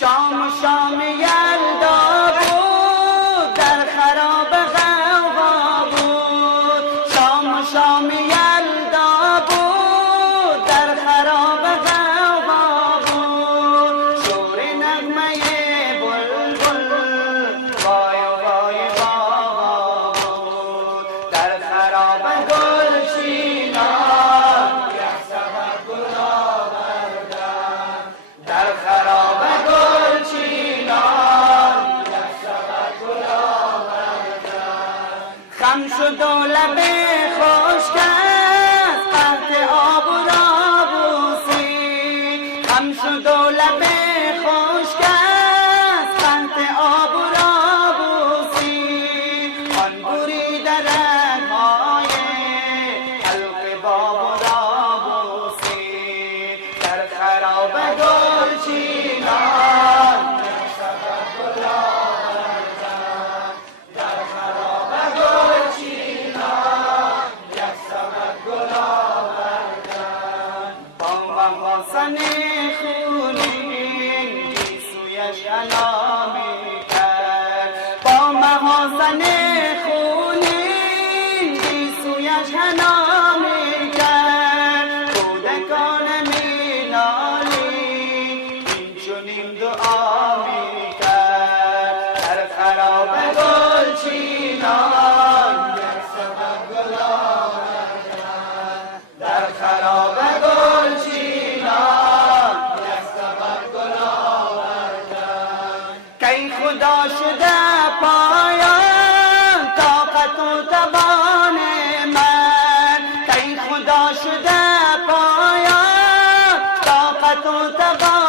شام شام یلدا بود، در خراب غوغا بود. شام شام یلدا بود، در خراب غوغا بود. شور نغمه بلبل وای وای بابا بود. در خراب گلچینان گل آوردن، در خراب خم شد و لب خشک است قحط آب و داووسی. خم شد و لب خشک است قحط آب و داووسی. آن بریده رگ‌های حلق باب و داووسی. در خراب گلچینان حسن خونین گیسویش علامه کرد. با محاسن خونین گیسویش علامه کرد. کودکان میلالی این چنین دعا می کرد. در خراب گلچینان یک سبب گل آوردن، در خراب کی خدا شده پایان طاقت و توان من. کی خدا شده پایان طاقت و توان